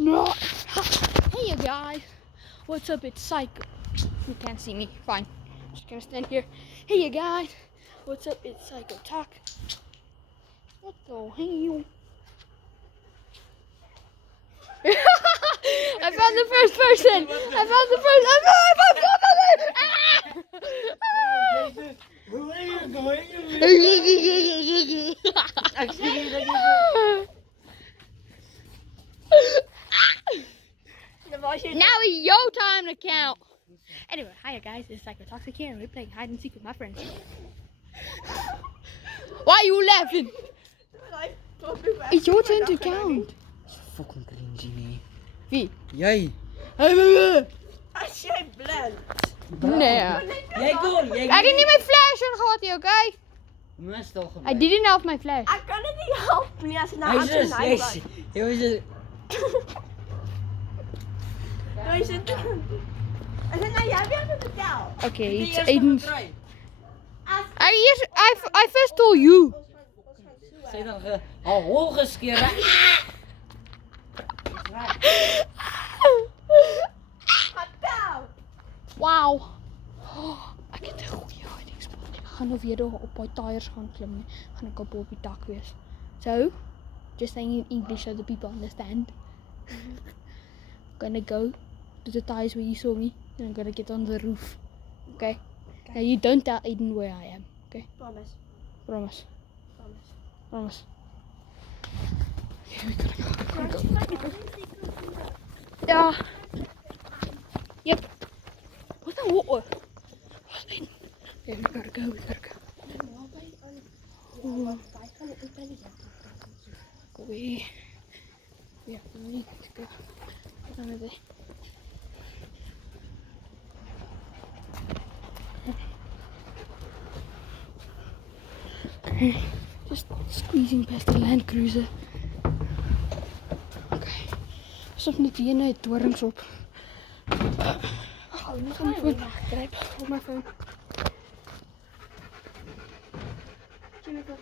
No. Hey you guys. What's up? It's Psycho. You can't see me. Fine. I'm just gonna stand here. Hey you guys. What's up? It's Psycho Talk. What the hell? I found the first person. I found the first. Where are you going? Now it's your time to count. Anyway, hiya guys, it's Psycho Toxic here, and we're playing hide and seek with my friends. Why are you laughing? It's your turn to count. Fucking cringy, nee. Wie? Jij. Als jij blendt. Nee. Jij go. I didn't need my flash on Gotti, okay? Must toch I didn't have my flash. Ik kan het niet helpen als het nou aan Hij zijn is lijf Hij is En dan nou jij weer verteld. Okay, it's Aiden's. I first told you. Zij dan al hoog eens keer. Vertel. Wow. Oh, ek het 'n goeie hidingspot. Ek gaan nou weer daar op my tires gaan klim. Gaan ek op die dak wees. So, just saying in English so the people understand. Gonna go to the tires where you saw me, and I'm gonna get on the roof. Okay? Now you don't tell Aiden where I am. Okay? Promise. Promise. Promise. Promise. Okay, we gotta go. Ja. Yep. What's that water? What's that? Okay, we gotta go. Ooh. We need to go. Where are they? Okay, just squeezing past the Land Cruiser. Okay, stop net hier net dorings op. Oh, nog my phone. Gryp op my phone. Jennifer.